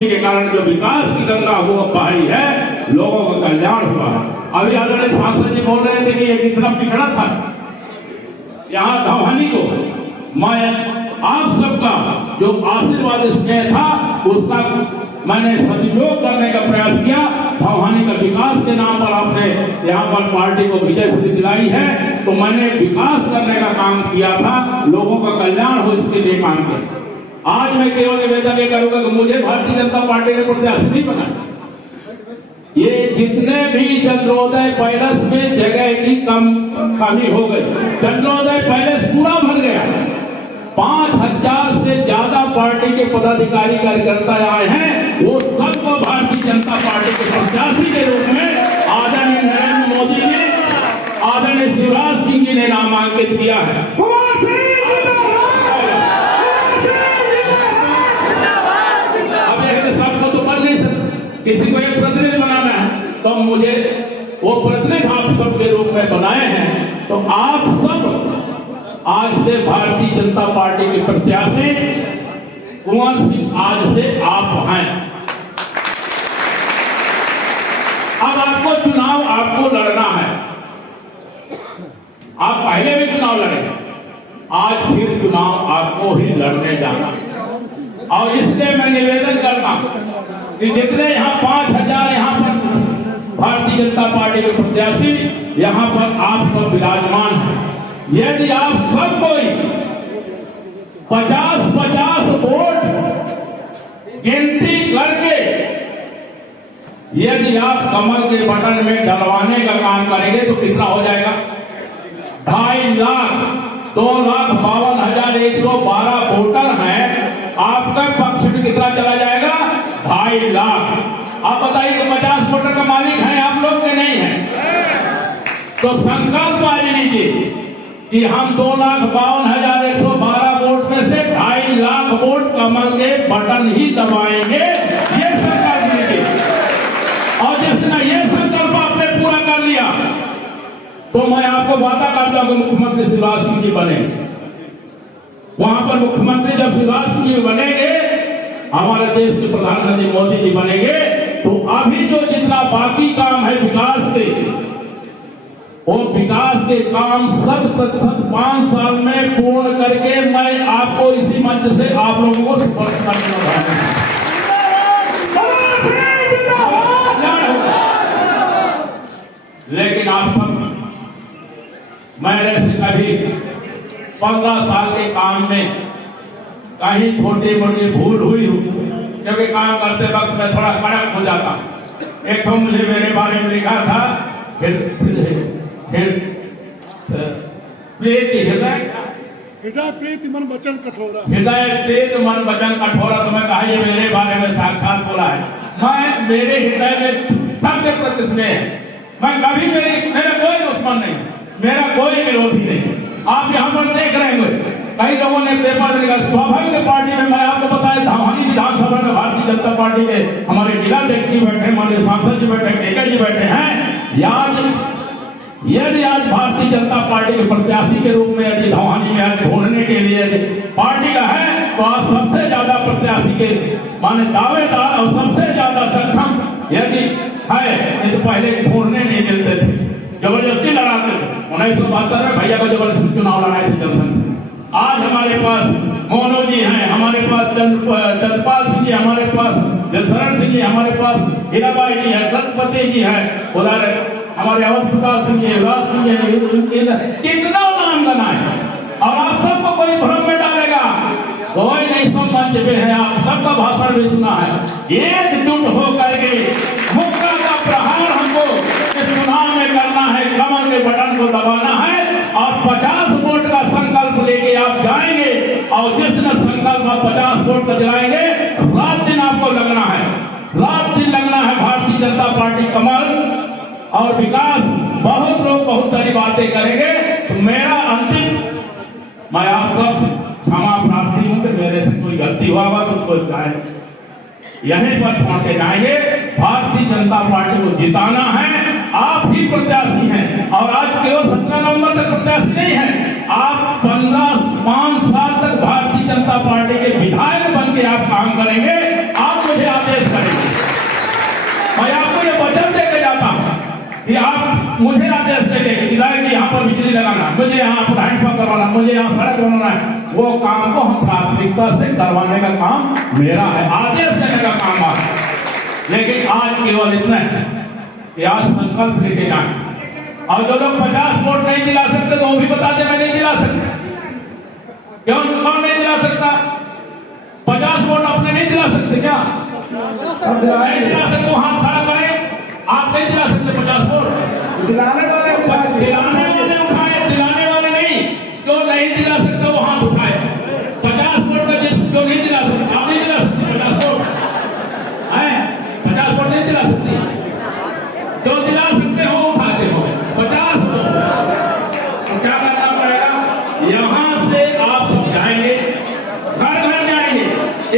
के कारण जो विकास की गंगा वो बहाई है, लोगों का कल्याण हुआ है। अभी आदरणीय सांसद जी बोल रहे थे कि ये कितना पिछड़ा था। यहाँ धवहानी को मैं आप सबका जो आशीर्वाद स्नेह था उसका मैंने सदुपयोग करने का प्रयास किया। धवहानी का विकास के नाम पर आपने यहाँ पर पार्टी को विजय से दिलाई है, तो मैंने विकास करने का काम किया था, लोगों का कल्याण हो इसके लिए काम किया। आज मैं केवल निवेदन ये करूंगा कि मुझे भारतीय जनता पार्टी ने प्रत्याशी नहीं बनाया। ये जितने भी चंद्रोदय पैलेस में जगह की कमी हो गई, चंद्रोदय पैलेस पूरा भर गया। 5000 से ज्यादा पार्टी के पदाधिकारी कार्यकर्ता आए हैं, वो सबको भारतीय जनता पार्टी के प्रत्याशी के रूप में आदरणीय नरेंद्र मोदी ने, आदरणीय शिवराज सिंह जी ने नामांकित किया है। किसी को एक प्रतिनिधि बनाना है तो मुझे वो प्रतिनिधि आप सब के रूप में बनाए हैं, तो आप सब आज से भारतीय जनता पार्टी के प्रत्याशी कुंवर सिंह आज से आप हैं। अब आपको चुनाव आपको लड़ना है। आप पहले भी चुनाव लड़े, आज फिर चुनाव आपको ही लड़ने जाना। और इसलिए मैं निवेदन करता हूं कि जितने यहाँ 5000 यहाँ पर भारतीय जनता पार्टी के प्रत्याशी यहाँ पर आप सब विराजमान हैं, यदि आप सब कोई 50-50 वोट गिनती करके यदि आप कमल के बटन में डलवाने का काम करेंगे तो कितना हो जाएगा? 2.5 लाख 2,52,112 वोटर हैं। आपका पक्ष में कितना चला जाएगा? 2.5 लाख। आप बताइए कि 50 वोटर का मालिक है आप लोग के नहीं है? तो संकल्प आज लीजिए कि हम 2,52,112 वोट में से 2.5 लाख वोट कमल के बटन ही दबाएंगे। ये संकल्प लीजिए, और जिसने ये संकल्प आपने पूरा कर लिया तो मैं आपको वादा करता हूं कि मुख्यमंत्री शिवराज सिंह जी बनेंगे। वहां पर मुख्यमंत्री जब शिवराज सिंह जी बनेंगे, हमारे देश के प्रधानमंत्री मोदी जी बनेंगे, तो अभी जो जितना बाकी काम है विकास के, वो विकास के काम 100% 5 साल में पूर्ण करके मैं आपको इसी मंच से आप लोगों को स्पष्ट करना। लेकिन आप सब मैंने कभी 15 साल के काम में कहीं छोटी मोटी भूल हुई हो, क्योंकि काम करते वक्त मैं थोड़ा कड़क हो जाता। एक तो मुझे मेरे बारे में लिखा था हृदय प्रीति मन वचन कठोरा, हृदय प्रीति मन वचन कठोरा। तो मैं कहा ये मेरे बारे में साक्षात बोला है। मैं मेरे हृदय में सबके प्रति स्नेह है। मैं कभी मेरा कोई दुश्मन नहीं, मेरा कोई विरोधी नहीं। आप यहाँ पर देख रहे हैं कई लोगों ने पेपर में लिखा स्वाभाविक पार्टी में। मैं आपको बताया धवहानी विधानसभा में भारतीय जनता पार्टी के हमारे जिला अध्यक्ष जी बैठे, हमारे सांसद जी बैठे, नेता जी बैठे हैं। यदि आज भारतीय जनता पार्टी के प्रत्याशी के रूप में यदि धवहानी में आज ढूंढने के लिए पार्टी का है, तो आज सबसे ज्यादा प्रत्याशी के माने दावेदार और सबसे ज्यादा सक्षम यदि है, तो पहले ढूंढने नहीं मिलते थे, जबरदस्ती लड़ाते थे। 1972 में भैया को जबरदस्ती चुनाव लड़ाए थे जनसंघ से। आज हमारे पास मोनो जी हैं, हमारे पास चंद्रपाल सिंह जी, हमारे पास जलशरण सिंह जी, हमारे पास हीराबाई जी है, सतपति जी है, उधर हमारे अवध प्रकाश सिंह जी, राज सिंह जी, कितना नाम लेना है। और आप सबको कोई भ्रम में डालेगा कोई नहीं। सब मंच पे है, आप सबका भाषण भी सुना है। एकजुट होकर के मुक्का का प्रहार हमको इस चुनाव में करना है, कमल के बटन को दबाना है और 50 वोट का संकल्प लेके आप जाएंगे। और जिस दिन संकल्प आप 50 वोट का दिलाएंगे, रात दिन आपको लगना है, रात दिन लगना है भारतीय जनता पार्टी कमल और विकास। बहुत लोग बहुत सारी बातें करेंगे, तो मेरा अंतिम मैं आप सब क्षमा प्रार्थी हूं कि मेरे से कोई गलती हुआ तो उसको यहीं पर छोड़ के जाएंगे। भारतीय जनता पार्टी को जिताना है, आप ही प्रत्याशी हैं। और आज केवल 17 नवंबर तक प्रत्याशी नहीं है, आप 5 साल तक भारतीय जनता पार्टी के विधायक बन के आप काम करेंगे। आप मुझे मुझे आदेश देंगे कि यहाँ पर बिजली लगाना, मुझे यहाँ पर हैंडपंप करवाना, मुझे यहाँ सड़क बनाना है, वो काम को हम प्राथमिकता से करवाने का काम मेरा है, आदेश देने का काम है। लेकिन आज केवल इतना है कि आज संकल्प लेके जाए, और जो लोग 50 वोट नहीं दिला सकते तो वो भी बता दे मैं नहीं दिला सकता। क्यों, कौन नहीं दिला सकता? 50 वोट अपने नहीं दिला सकते क्या? नहीं दिला सकते, वो हाथ खड़ा करें। आप नहीं दिला सकते 50 वोट, दिलाने वाले उठाए, दिलाने वाले नहीं। जो नहीं दिला सकते वो हाथ उठाए। 50 वोट का जिस जो नहीं दिला सकते, आप नहीं दिला सकते 50 वोट है, 50 वोट नहीं दिला सकते। जो दिला सकते हो उठाते हो 50 वोट। तो क्या करना पड़ेगा? यहाँ से आप सब जाएंगे, घर घर जाएंगे,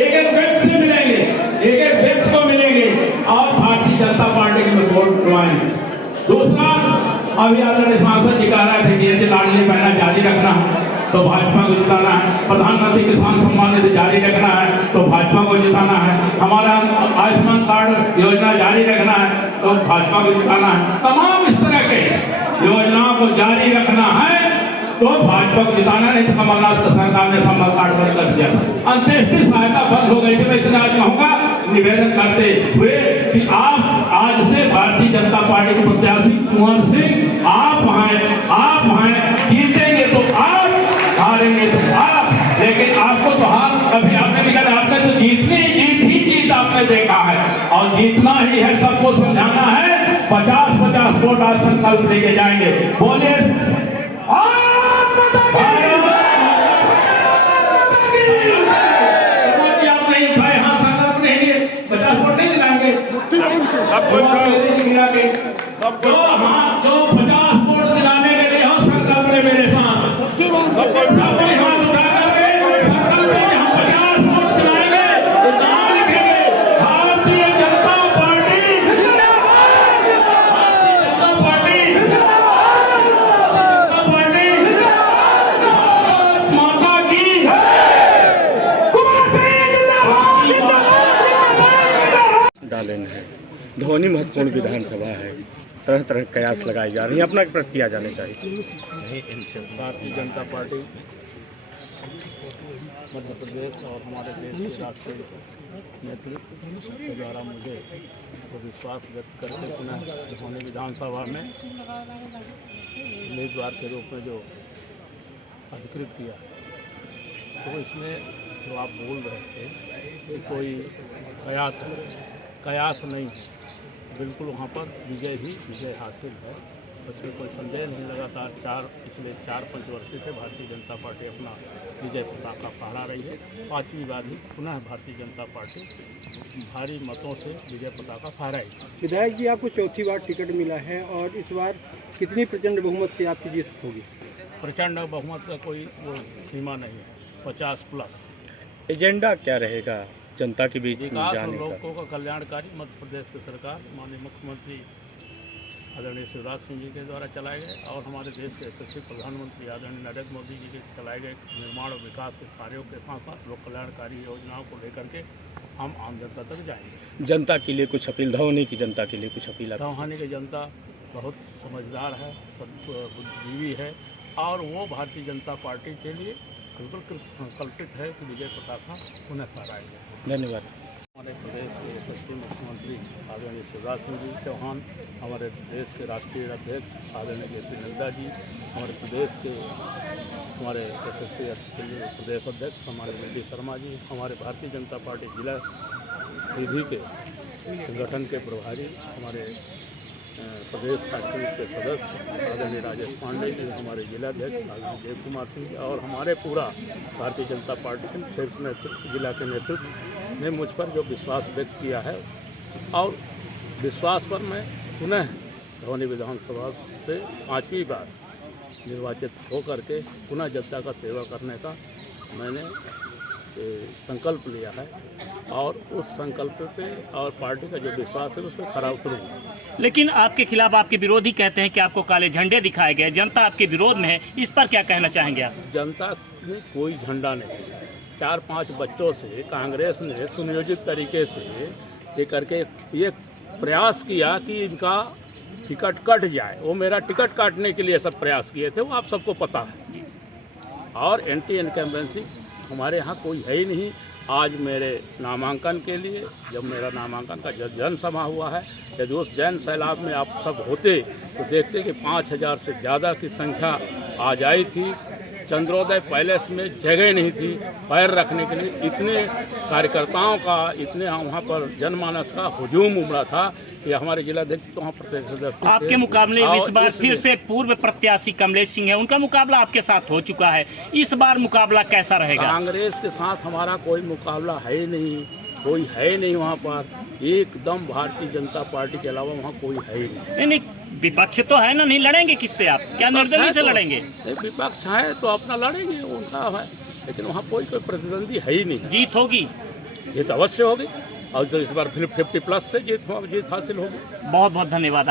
एक एक व्यक्ति से मिलेंगे, एक एक व्यक्ति को मिलेंगे और भारतीय जनता पार्टी के में वोट करवाएंगे। दूसरा, अभी आदरणीय सांसद जी कह रहे थे कि लाडली बहना जारी रखना है तो भाजपा को जिताना है, प्रधानमंत्री किसान सम्मान निधि जारी रखना है तो भाजपा को जिताना है, हमारा आयुष्मान कार्ड योजना जारी रखना है तो भाजपा को जिताना है। तमाम इस तरह के योजनाओं को जारी रखना है तो भाजपा को जिताना, नहीं तो कमलनाथ सरकार ने संबल कार्ड बंद कर दिया। अंत्येष्टि सहायता बंद हो गई थी। मैं इतना आज कहूँगा, निवेदन करते हुए कि आप आज से भारतीय जनता पार्टी के प्रत्याशी कुंवर सिंह आप हैं, जीतेंगे तो आप, हारेंगे तो आप, लेकिन आपको तो हार कभी आपने नहीं कहा। आपने तो जीत आपने देखा है और जीतना ही है, सबको समझाना है। 50-50 वोट आज संकल्प लेके जाएंगे। बोले आप नहीं उठाए, हाँ संकल्प लेंगे, 50 वोट नहीं दिलाएंगे। जो 50 वोट दिलाने के लिए हो संकल्प ले मेरे साथ, हाथ उठा करके संकल्प ले, हम 50 वोट दिलाएंगे, नाम लिखेंगे भारतीय जनता पार्टी, माता की डाले हैं। धोनी महत्वपूर्ण विधानसभा है, तरह तरह के कयास लगाए जा रहे हैं, अपना प्रति किया जाना चाहिए। भारतीय जनता पार्टी मध्य प्रदेश और हमारे देश के राष्ट्रीय नेतृत्व के द्वारा मुझे तो विश्वास व्यक्त करके पुनः धोनी विधानसभा में उम्मीदवार के रूप में जो अधिकृत किया, तो इसमें जो आप बोल रहे थे कि कोई कयास नहीं है, बिल्कुल वहाँ पर विजय ही विजय हासिल है, उसमें कोई संदेह नहीं। लगातार पिछले 4-5 वर्ष से भारतीय जनता पार्टी अपना विजय पताका फहरा रही है। 5वीं बार ही पुनः भारतीय जनता पार्टी भारी मतों से विजय पताका फहराएगी। विधायक जी, आपको 4थी बार टिकट मिला है और इस बार कितनी प्रचंड बहुमत से आपकी जीत होगी? प्रचंड बहुमत का कोई वो सीमा नहीं है, 50+। एजेंडा क्या रहेगा जनता के बीच विकास और जाने का? लोगों का कल्याणकारी मध्य प्रदेश की सरकार माननीय मुख्यमंत्री आदरणीय शिवराज सिंह जी के द्वारा चलाए गए और हमारे देश के यशस्वी प्रधानमंत्री आदरणीय नरेंद्र मोदी जी के चलाए गए निर्माण और विकास के कार्यों के साथ साथ लोक कल्याणकारी योजनाओं को लेकर के हम आम जनता तक जाएंगे। जनता के लिए कुछ अपील, धोनी की जनता के लिए कुछ अपील? धोनी की जनता बहुत समझदार है, बुद्धिजीवी है और वो भारतीय जनता पार्टी के लिए बिल्कुल संकल्पित है कि विजय पताका पुनः फहराएंगे। धन्यवाद। हमारे प्रदेश के यशस्वी मुख्यमंत्री आदरणीय शिवराज सिंह जी चौहान, हमारे देश के राष्ट्रीय अध्यक्ष आदरणीय JP नड्डा जी, हमारे प्रदेश के हमारे यशस्वी प्रदेश अध्यक्ष हमारे VD शर्मा जी, हमारे भारतीय जनता पार्टी जिला सीधी के संगठन के प्रभारी, हमारे प्रदेश कांग्रेस के सदस्य आदरणीय राजेश पांडे जी, हमारे जिलाध्यक्ष आदरणीय देव कुमार सिंह और हमारे पूरा भारतीय जनता पार्टी के शीर्ष नेतृत्व जिला के नेतृत्व ने मुझ पर जो विश्वास व्यक्त किया है और विश्वास पर मैं पुनः धोनी विधानसभा से 5वीं बार निर्वाचित होकर के पुनः जनता का सेवा करने का मैंने संकल्प लिया है और उस संकल्प पे और पार्टी का जो विश्वास है उस पर खरा उतरूंगा। लेकिन आपके खिलाफ आपके विरोधी कहते हैं कि आपको काले झंडे दिखाए गए, जनता आपके विरोध में है, इस पर क्या कहना चाहेंगे आप? जनता ने कोई झंडा नहीं, 4-5 बच्चों से कांग्रेस ने सुनियोजित तरीके से ये करके ये प्रयास किया कि इनका टिकट कट जाए। वो मेरा टिकट काटने के लिए सब प्रयास किए थे, वो आप सबको पता है। और एंटी इनकम्बेंसी हमारे यहाँ कोई है ही नहीं। आज मेरे नामांकन के लिए जब मेरा नामांकन का जनसभा हुआ है, यदि उस जन सैलाब में आप सब होते तो देखते कि 5000 से ज़्यादा की संख्या आज आई थी। चंद्रोदय पैलेस में जगह नहीं थी पैर रखने के लिए। इतने कार्यकर्ताओं का, इतने वहाँ पर जनमानस का हुजूम उमड़ा था कि हमारे जिलाध्यक्ष तो वहाँ प्रत्येक सदस्य थे। आपके मुकाबले में इस और बार फिर से पूर्व प्रत्याशी कमलेश सिंह है, उनका मुकाबला आपके साथ हो चुका है। इस बार मुकाबला कैसा रहेगा? कांग्रेस के साथ हमारा कोई मुकाबला है ही नहीं, कोई है ही नहीं वहाँ पर। एकदम भारतीय जनता पार्टी के अलावा वहाँ कोई है ही नहीं। नहीं, विपक्ष तो है ना, नहीं लड़ेंगे किससे आप? क्या निर्दलीय से लड़ेंगे? विपक्ष है तो अपना लड़ेंगे, उनका है, लेकिन वहाँ कोई प्रतिद्वंदी है ही नहीं। जीत होगी? जीत अवश्य होगी, और तो इस बार फिर 50+ से जीत हासिल होगी। बहुत बहुत धन्यवाद।